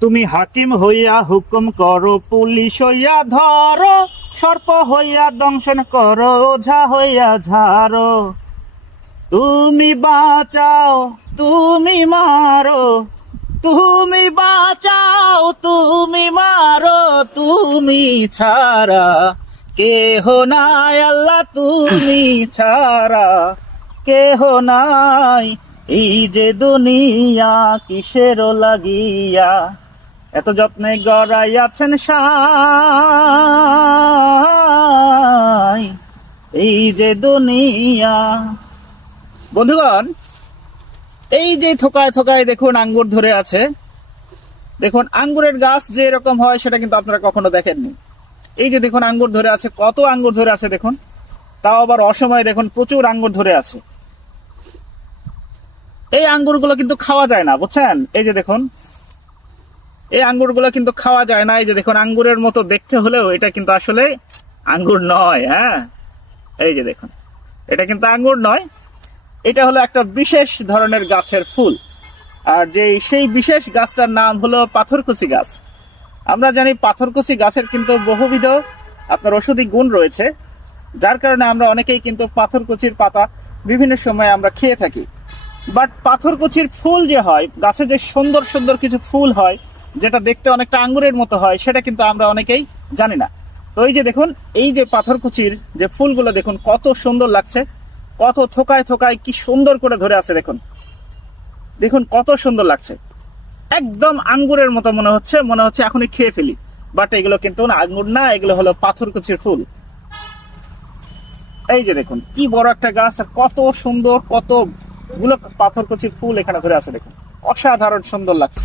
তুমি হাকিম হইয়া হুকুম করো, পুলিশ হইয়া ধরো, সর্প হইয়া দংশন করো, ওঝা হইয়া ঝাড়ো। তুমি বাঁচাও, তুমি মারো, তুমি বাঁচাও, তুমি মারো, তুমি ছাড়া। কেহ নাই আল্লাহ, তুমি ছাড়া। কেহ নাই, এই যে দুনিয়া কিসের লাগিয়া? এত যত্নে গড়াইয়াছেন সাই। এই যে দুনিয়া। বন্ধুগণ, এই যে থোকায় থোকায় দেখুন আঙ্গুর ধরে আছে। দেখুন, আঙ্গুরের গাছ যে এরকম হয় সেটা কিন্তু আপনারা কখনো দেখেননি। এই যে দেখুন আঙ্গুর ধরে আছে, কত আঙ্গুর ধরে আছে দেখুন। তাও আবার অসময়ে দেখুন প্রচুর আঙ্গুর ধরে আছে। এই আঙ্গুরগুলো কিন্তু খাওয়া যায় না, বুঝছেন? এই যে দেখুন এই আঙ্গুরগুলো কিন্তু খাওয়া যায় না। এই যে দেখুন, আঙ্গুরের মতো দেখতে হলেও এটা কিন্তু আসলে আঙ্গুর নয় হ্যাঁ? এই যে দেখুন, এটা কিন্তু আঙ্গুর নয়। এটা হলো একটা বিশেষ ধরনের গাছের ফুল। আর যে সেই বিশেষ গাছটার নাম হলো পাথরকুচি গাছ। আমরা জানি পাথরকুচি গাছের কিন্তু বহুবিধ আপনার ওষুধি গুণ রয়েছে। যার কারণে আমরা অনেকেই কিন্তু পাথরকুচির পাতা বিভিন্ন সময় আমরা খেয়ে থাকি। বাট পাথরকুচির ফুল যে হয়, গাছে যে সুন্দর সুন্দর কিছু ফুল হয় যেটা দেখতে অনেকটা আঙ্গুরের মতো হয়, সেটা কিন্তু আমরা অনেকেই জানি না। তো এই যে দেখুন, এই যে পাথরকুচির যে ফুলগুলো দেখুন, কত সুন্দর লাগছে, কত থোকায় থোকায় কি সুন্দর করে ধরে আছে দেখুন। দেখুন, কত সুন্দর লাগছে। একদম আঙ্গুরের মতো মনে হচ্ছে মনে হচ্ছে এখনই খেয়ে ফেলি। বাট এগুলো কিন্তু আঙ্গুর না, এগুলো হলো পাথরকুচির ফুল। এই যে দেখুন, কি বড় একটা গাছ কত সুন্দর, কতগুলো পাথরকুচির ফুল এখানে ধরে আছে দেখুন। অসাধারণ সুন্দর লাগছে।